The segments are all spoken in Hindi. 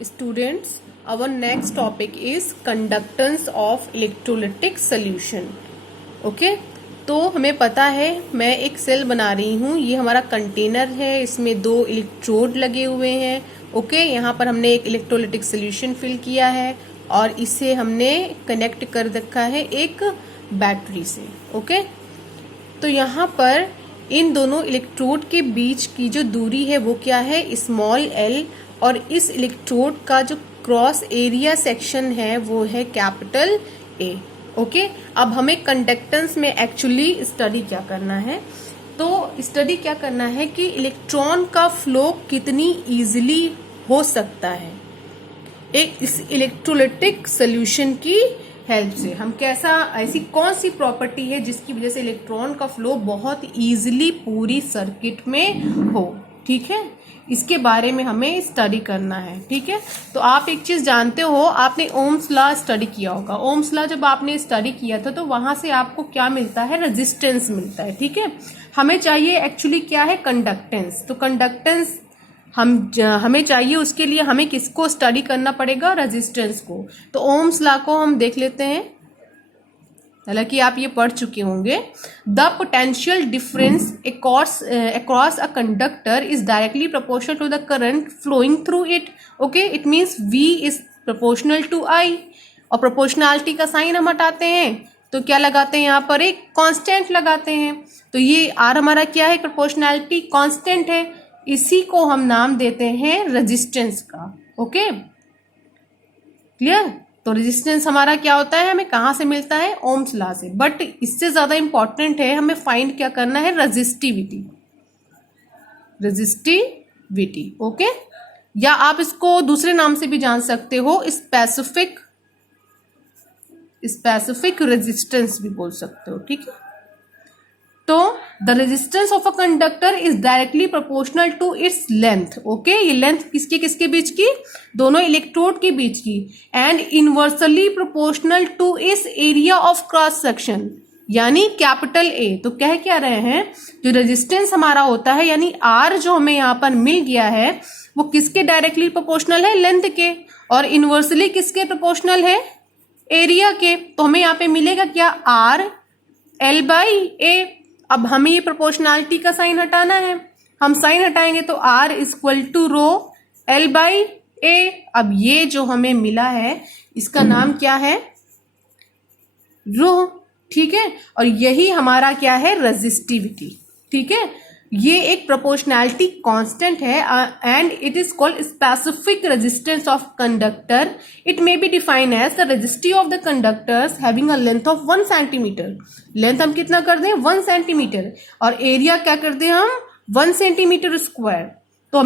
Students, our next topic is conductance of electrolytic solution. Okay तो हमें पता है, मैं एक सेल बना रही हूँ. ये हमारा कंटेनर है, इसमें 2 इलेक्ट्रोड लगे हुए हैं. ओके यहाँ पर हमने एक इलेक्ट्रोलिटिक सोल्यूशन फिल किया है और इसे हमने कनेक्ट कर रखा है एक बैटरी से. ओके तो यहाँ पर इन दोनों इलेक्ट्रोड के बीच की जो दूरी है वो क्या है, स्मॉल l, और इस इलेक्ट्रोड का जो क्रॉस एरिया सेक्शन है वो है कैपिटल A. ओके अब हमें कंडक्टेंस में एक्चुअली स्टडी क्या करना है, तो स्टडी क्या करना है कि इलेक्ट्रॉन का फ्लो कितनी इजीली हो सकता है एक इस इलेक्ट्रोलिटिक सोल्यूशन की हेल्प से. हम कैसा, ऐसी कौन सी प्रॉपर्टी है जिसकी वजह से इलेक्ट्रॉन का फ्लो बहुत इजीली पूरी सर्किट में हो. ठीक है, इसके बारे में हमें स्टडी करना है. ठीक है, तो आप एक चीज जानते हो, आपने ओम्स लॉ स्टडी किया होगा. ओम्स लॉ जब आपने स्टडी किया था तो वहां से आपको क्या मिलता है, रेजिस्टेंस मिलता है. ठीक है, हमें चाहिए एक्चुअली क्या है, कंडक्टेंस. तो कंडक्टेंस हमें चाहिए, उसके लिए हमें किसको स्टडी करना पड़ेगा, रेजिस्टेंस को. तो ओम्स लॉ को हम देख लेते हैं, हालांकि आप ये पढ़ चुके होंगे. The potential difference across a conductor is directly proportional to the current flowing through it. Okay it means V is proportional to I. और प्रोपोर्शनलिटी का साइन हम हटाते हैं तो क्या लगाते हैं, यहाँ पर एक कांस्टेंट लगाते हैं. तो ये R हमारा क्या है, प्रोपोर्शनलिटी कांस्टेंट है. इसी को हम नाम देते हैं रेजिस्टेंस का. Okay clear. तो रेजिस्टेंस हमारा क्या होता है, हमें कहाँ से मिलता है, ओम्स लॉ से. बट इससे ज्यादा इंपॉर्टेंट है हमें फाइंड क्या करना है, रेजिस्टिविटी. रेजिस्टिविटी ओके, या आप इसको दूसरे नाम से भी जान सकते हो, स्पेसिफिक रेजिस्टेंस भी बोल सकते हो. ठीक है, तो the resistance of a conductor is directly proportional to its length. Okay ये लेंथ किसके बीच की, दोनों इलेक्ट्रोड के बीच की. And inversely proportional to its area of cross section, यानी कैपिटल A. तो कह क्या रहे हैं, जो रेजिस्टेंस हमारा होता है यानी R जो हमें यहाँ पर मिल गया है वो किसके डायरेक्टली प्रोपोर्शनल है, लेंथ के. और इनवर्सली किसके प्रोपोर्शनल है, एरिया के. तो हमें यहाँ पे मिलेगा क्या, R L/A. अब हमें ये प्रोपोर्शनलिटी का साइन हटाना है, हम साइन हटाएंगे तो R equal to row L/A. अब ये जो हमें मिला है इसका नाम क्या है, रो. ठीक है, और यही हमारा क्या है, रेजिस्टिविटी. ठीक है, ये एक प्रोपोर्शनलिटी कांस्टेंट है and it is called specific resistance of conductor. It may be defined as the resistive of the conductors having a length of 1 centimetre. Length हम कितना कर दें, 1 सेंटीमीटर, और एरिया क्या कर दें हम, 1 सेंटीमीटर स्क्वायर. तो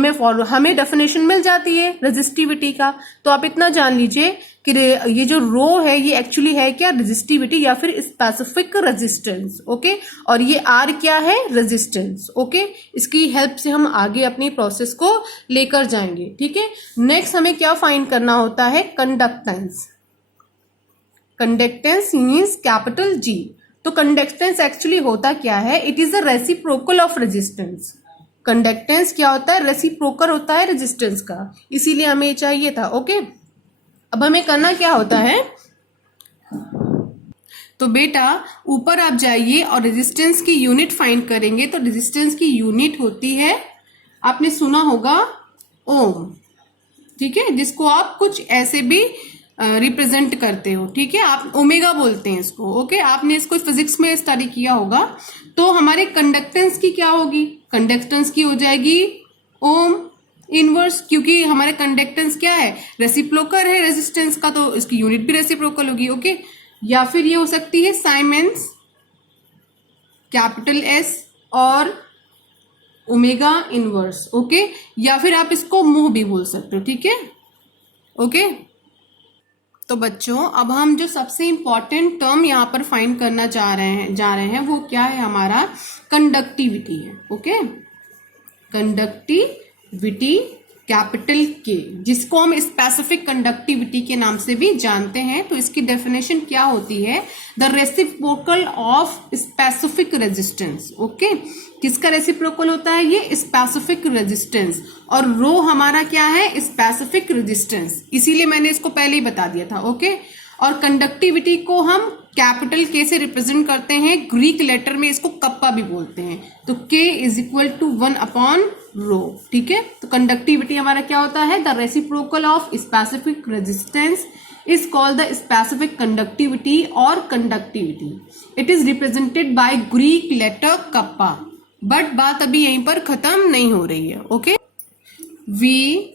हमें डेफिनेशन मिल जाती है रेजिस्टिविटी का. तो आप इतना जान लीजिए कि ये जो रो है ये एक्चुअली है क्या, रेजिस्टिविटी या फिर स्पेसिफिक रेजिस्टेंस. ओके और ये R क्या है, रेजिस्टेंस. ओके इसकी हेल्प से हम आगे अपनी प्रोसेस को लेकर जाएंगे. ठीक है, नेक्स्ट हमें क्या फाइंड करना होता है, conductance. Conductance means capital G. तो कंडक्टेंस एक्चुअली होता क्या है, it is the reciprocal of resistance. Conductance क्या होता है, रेसिप्रोकल होता है रेजिस्टेंस का, इसीलिए हमें चाहिए था. ओके अब हमें करना क्या होता है, तो बेटा ऊपर आप जाइए और रेजिस्टेंस की यूनिट फाइंड करेंगे. तो रेजिस्टेंस की यूनिट होती है, आपने सुना होगा, ओम. ठीक है, जिसको आप कुछ ऐसे भी रिप्रेजेंट करते हो. ठीक है, आप ओमेगा बोलते हैं इसको. ओके आपने इसको फिजिक्स में स्टडी किया होगा. तो हमारे कंडक्टेंस की क्या होगी, कंडक्टेंस की हो जाएगी ओम इनवर्स, क्योंकि हमारे कंडक्टेंस क्या है, रेसिप्रोकल है रेजिस्टेंस का, तो इसकी यूनिट भी रेसिप्रोकल होगी. ओके या फिर ये हो सकती है साइमेंस कैपिटल S और ओमेगा इनवर्स. ओके या फिर आप इसको मोह भी बोल सकते हो. ठीक है ओके तो बच्चों अब हम जो सबसे इंपॉर्टेंट टर्म यहाँ पर फाइंड करना जा रहे हैं वो क्या है, हमारा कंडक्टिविटी है. ओके कंडक्टिविटी कैपिटल के, जिसको हम स्पेसिफिक कंडक्टिविटी के नाम से भी जानते हैं। तो इसकी डेफिनेशन क्या होती है? The reciprocal of specific resistance. Okay, किसका रेसिप्रोकल होता है? ये स्पेसिफिक रेजिस्टेंस। और रो हमारा क्या है? स्पेसिफिक रेजिस्टेंस, इसीलिए मैंने इसको पहले ही बता दिया था। ओके, और कंडक्टिविटी को हम कैपिटल के से रिप्रेजेंट करते हैं, ग्रीक लेटर में इसको कप्पा भी बोलते हैं। तो K is equal to 1 upon rho. ठीक है, तो कंडक्टिविटी हमारा क्या होता है? The reciprocal of specific resistance is called the specific conductivity और conductivity. It is represented by Greek letter kappa. But बात अभी यहीं पर खत्म नहीं हो रही है। Okay, we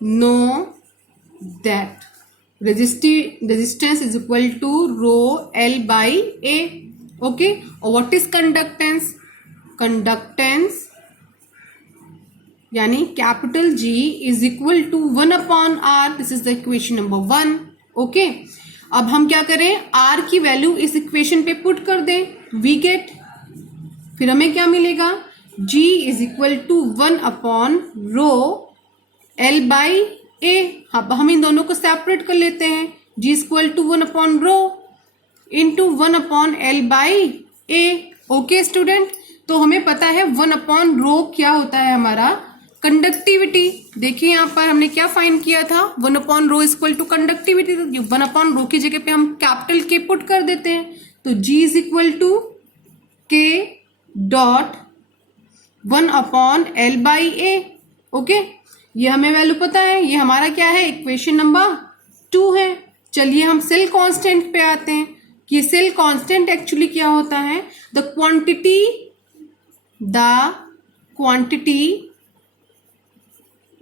know that resistance is equal to rho L by A. Okay, what is conductance? Conductance यानी capital G is equal to 1 upon R. This is the equation number 1. Okay, अब हम क्या करें? R की वैल्यू इस इक्वेशन पे पुट कर दें, we get, फिर हमें क्या मिलेगा? G is equal to 1 upon rho L by A। अब हम इन दोनों को सेपरेट कर लेते हैं। G equal to 1 upon rho into 1 upon L by A। Okay student, तो हमें पता है 1 अपॉन रो क्या होता है? हमारा कंडक्टिविटी। देखिए यहाँ पर हमने क्या फाइंड किया था? 1 upon rho equal to conductivity. तो 1 अपॉन रो की जगह पे हम कैपिटल के पुट कर देते हैं। तो G is equal to K dot 1 upon L by A। Okay, ये हमें वैल्यू पता है। ये हमारा क्या है? इक्वेशन नंबर 2 है। चलिए हम सेल कांस्टेंट पे आते हैं कि सेल कांस्टेंट एक्चुअली क्या होता है? The quantity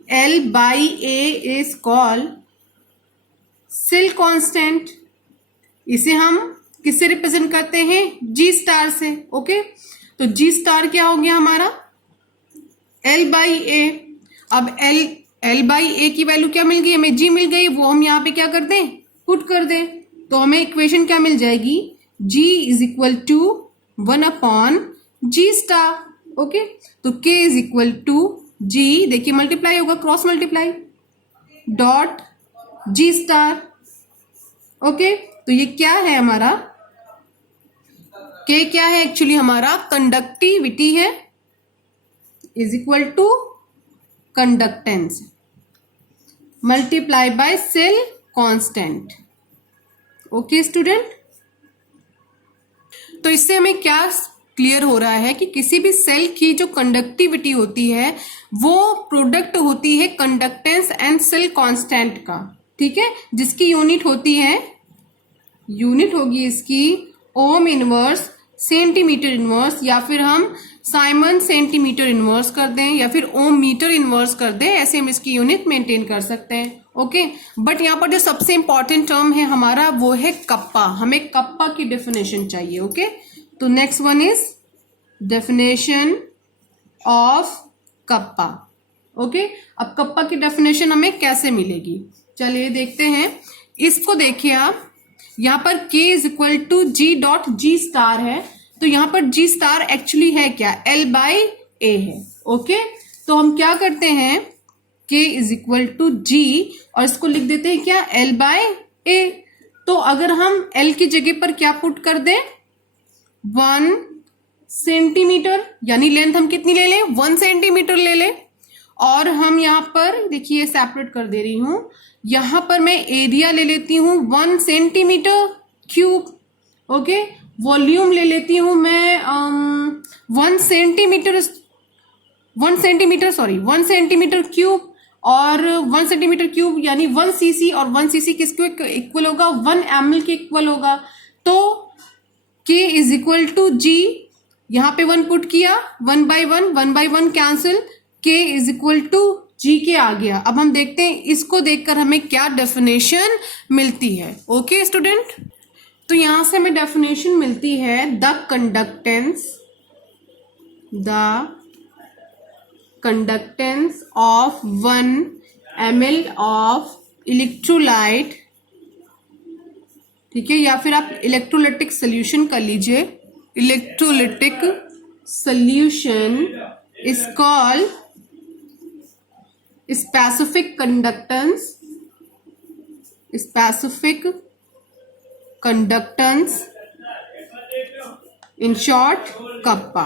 L by A is called cell constant. इसे हम किससे रिप्रेजेंट करते हैं? G स्टार से। ओके, तो G स्टार क्या हो गया हमारा? L by A। अब L बाई ए की वैल्यू क्या मिल गई? हमें G मिल गई, वो हम यहाँ पे क्या कर दें? पुट कर दें। तो हमें इक्वेशन क्या मिल जाएगी? G is equal to 1 upon G star. Okay, तो K is equal to G, देखिए मल्टीप्लाई होगा, cross multiply, dot G star. Okay, तो ये क्या है हमारा? K क्या है एक्चुअली? हमारा कंडक्टिविटी है, is equal to conductance multiply by cell constant. Okay student, तो इससे हमें क्या क्लियर हो रहा है कि किसी भी सेल की जो कंडक्टिविटी होती है वो प्रोडक्ट होती है कंडक्टेंस एंड सेल कांस्टेंट का। ठीक है, जिसकी यूनिट होती है, यूनिट होगी इसकी ओम इनवर्स सेंटीमीटर इनवर्स, या फिर हम साइमन सेंटीमीटर इनवर्स कर दें, या फिर ओम मीटर इनवर्स कर दें। ऐसे हम इसकी यूनिट मेंटेन कर सकते हैं। ओके, बट यहाँ पर जो सबसे इंपॉर्टेंट टर्म है हमारा वो है कप्पा। हमें कप्पा की डेफिनेशन चाहिए। ओके, तो next one is definition of kappa. Okay, अब कप्पा की डेफिनेशन हमें कैसे मिलेगी? चलिए देखते हैं। इसको देखिए आप, यहाँ पर K is equal to G dot G star है। तो यहाँ पर G स्टार एक्चुअली है क्या? L बाई A है। ओके, तो हम क्या करते हैं? K is equal to G और इसको लिख देते हैं क्या? L by A। तो अगर हम L की जगह पर क्या पुट कर दें? 1 सेंटीमीटर, यानी लेंथ हम कितनी ले लें? 1 सेंटीमीटर ले लें। और हम यहाँ पर देखिए सेपरेट कर दे रही हूं, यहां पर मैं एरिया ले लेती हूं 1 सेंटीमीटर क्यूब। ओके, वॉल्यूम ले लेती हूं मैं 1 सेंटीमीटर क्यूब, और 1 सेंटीमीटर क्यूब यानी 1 cc, और 1 cc किसको इक्वल होगा? 1 ml के इक्वल होगा। तो K is equal to G, यहाँ पे 1 पुट किया, 1 by 1 cancel, K is equal to G के आ गया। अब हम देखते हैं इसको देखकर हमें क्या डेफिनेशन मिलती है। ओके स्टूडेंट, तो यहां से हमें डेफिनेशन मिलती है the conductance of 1 ml of electrolyte. ठीक है, या फिर आप इलेक्ट्रोलिटिक सोल्यूशन कर लीजिए। Electrolytic solution is called specific conductance in short kappa.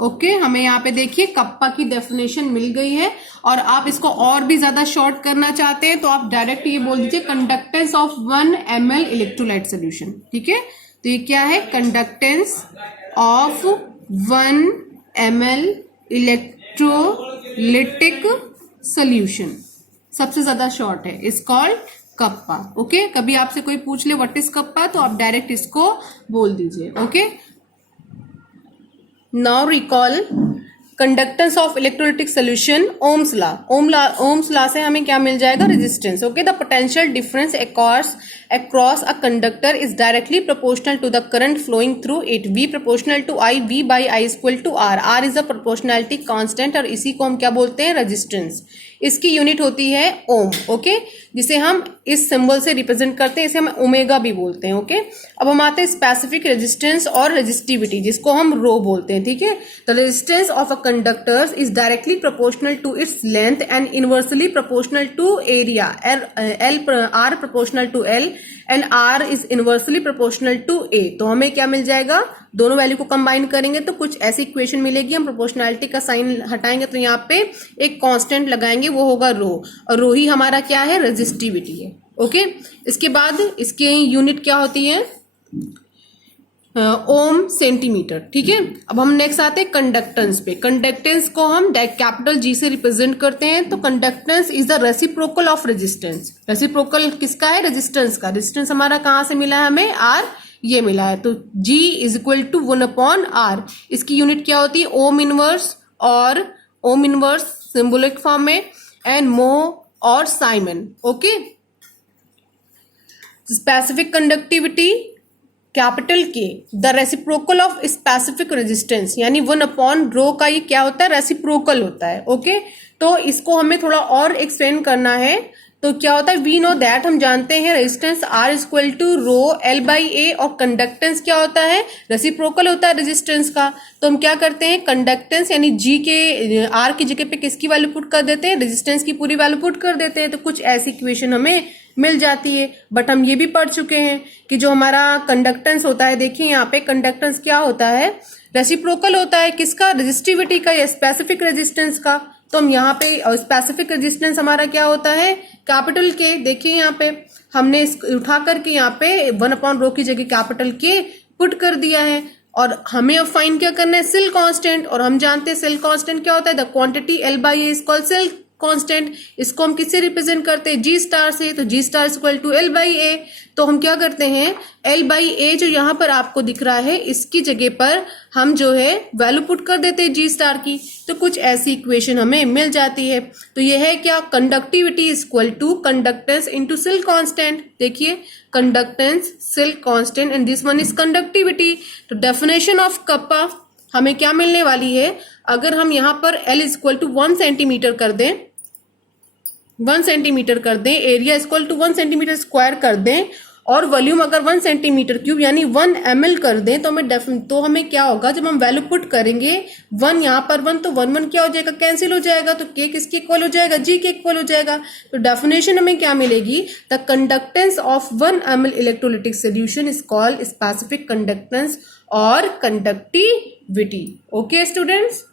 Okay, हमें यहाँ पे देखिए कप्पा की डेफिनेशन मिल गई है, और आप इसको और भी ज्यादा शॉर्ट करना चाहते हैं तो आप डायरेक्ट ये बोल दीजिए conductance of 1 ml electrolyte solution. ठीक है, तो ये क्या है, conductance of 1 ml electrolytic solution, सबसे ज्यादा शॉर्ट है, इज कॉल्ड कप्पा। ओके, कभी आपसे कोई पूछ ले व्हाट इज कप्पा तो आप डायरेक्ट इसको बोल दीजिए। Okay, now recall conductance of electrolytic solution, Ohm's law. Ohm's law से हमें क्या मिल जाएगा, resistance. Okay, the potential difference across a conductor is directly proportional to the current flowing through it, V proportional to I, V by I is equal to R। R is a proportionality constant और इसी को हम क्या बोलते हैं, रेजिस्टेंस। इसकी यूनिट होती है ओम। ओके, जिसे हम इस सिंबल से रिप्रेजेंट करते हैं, इसे हम ओमेगा भी बोलते हैं। ओके, अब हम आते हैं स्पेसिफिक रेजिस्टेंस और रेजिस्टिविटी, जिसको हम रो बोलते हैं। ठीक है, the resistance of a conductor is directly proportional to its length and inversely proportional to area, R proportional to L and R is inversely proportional to A. तो हमें क्या मिल जाएगा, दोनों वैल्यू को कंबाइन करेंगे तो कुछ ऐसी इक्वेशन मिलेगी। हम प्रोपोर्शनैलिटी का साइन हटाएंगे तो यहाँ पे एक कांस्टेंट लगाएंगे, वो होगा रो, और रो ही हमारा क्या है, रेजिस्टिविटी है। ओके, इसके बाद इसकी यूनिट क्या होती है, ओम सेंटीमीटर। ठीक है, अब हम नेक्स्ट आते हैं कंडक्टेंस पे। कंडक्टेंस को हम कैपिटल जी से रिप्रेजेंट करते हैं। तो conductance is the reciprocal of resistance. Reciprocal किसका है, रेजिस्टेंस का। रेजिस्टेंस हमारा कहाँ से मिला है, हमें आर ये मिला है, तो G is equal to 1/R। इसकी यूनिट क्या होती है, ओम इनवर्स, और ओम इनवर्स सिंबॉलिक फॉर्म में, and mho or siemens. Okay, specific conductivity capital K, the reciprocal of specific resistance, यानी 1/ρ का ये क्या होता है, रेसिप्रोकल होता है। ओके, तो इसको हमें थोड़ा और एक्सप्लेन करना है। तो क्या होता है, वी नो दैट, हम जानते हैं resistance R is equal to rho L by A, और कंडक्टेंस क्या होता है, रेसिप्रोकल होता है रेजिस्टेंस का। तो हम क्या करते हैं, कंडक्टेंस यानी जी के आर की जगह पे किसकी वैल्यू पुट कर देते हैं, रेजिस्टेंस की पूरी वैल्यू पुट कर देते हैं, तो कुछ ऐसी इक्वेशन हमें मिल जाती है। बट हम ये भी पढ़ चुके हैं कि जो हमारा कंडक्टेंस होता है, देखिए यहाँ पे कंडक्टेंस क्या होता है, रेसिप्रोकल होता है किसका, रेजिस्टिविटी का या स्पेसिफिक रेजिस्टेंस का। तो हम यहाँ पे स्पेसिफिक रेजिस्टेंस हमारा क्या होता है, कैपिटल के। देखिए यहाँ पे हमने उठा करके यहाँ पे 1/ρ की जगह कैपिटल के पुट कर दिया है, और हमें अब फाइंड क्या करना है, सेल कांस्टेंट। और हम जानते हैं सेल कांस्टेंट क्या होता है, the quantity L by A is called cell constant. इसको हम किससे रिप्रेजेंट करते हैं, जी स्टार से। तो G star equal to L by A. तो हम क्या करते हैं, एल बाई ए जो यहाँ पर आपको दिख रहा है, इसकी जगह पर हम जो है वैल्यू पुट कर देते हैं जी स्टार की, तो कुछ ऐसी इक्वेशन हमें मिल जाती है। तो ये है क्या, conductivity is equal to conductance into cell constant. देखिए, conductance cell constant and this one is conductivity. तो डेफिनेशन ऑफ कप्पा हमें क्या मिलने वाली है, अगर हम यहाँ पर L is equal to 1 centimetre कर दें, 1 सेंटीमीटर कर दें, area equal to 1 centimetre square कर दें, और वॉल्यूम अगर 1 सेंटीमीटर क्यूब यानी 1 ml कर दें, तो हमें क्या होगा, जब हम वैल्यू पुट करेंगे 1 यहाँ पर 1, तो 1 1 क्या हो जाएगा, कैंसिल हो जाएगा, तो के किसके इक्वल हो जाएगा, जी के इक्वल हो जाएगा। तो डेफिनेशन हमें क्या मिलेगी, the conductance of 1 ml electrolytic solution is called specific conductance और कंडक्टिविटी। Okay students.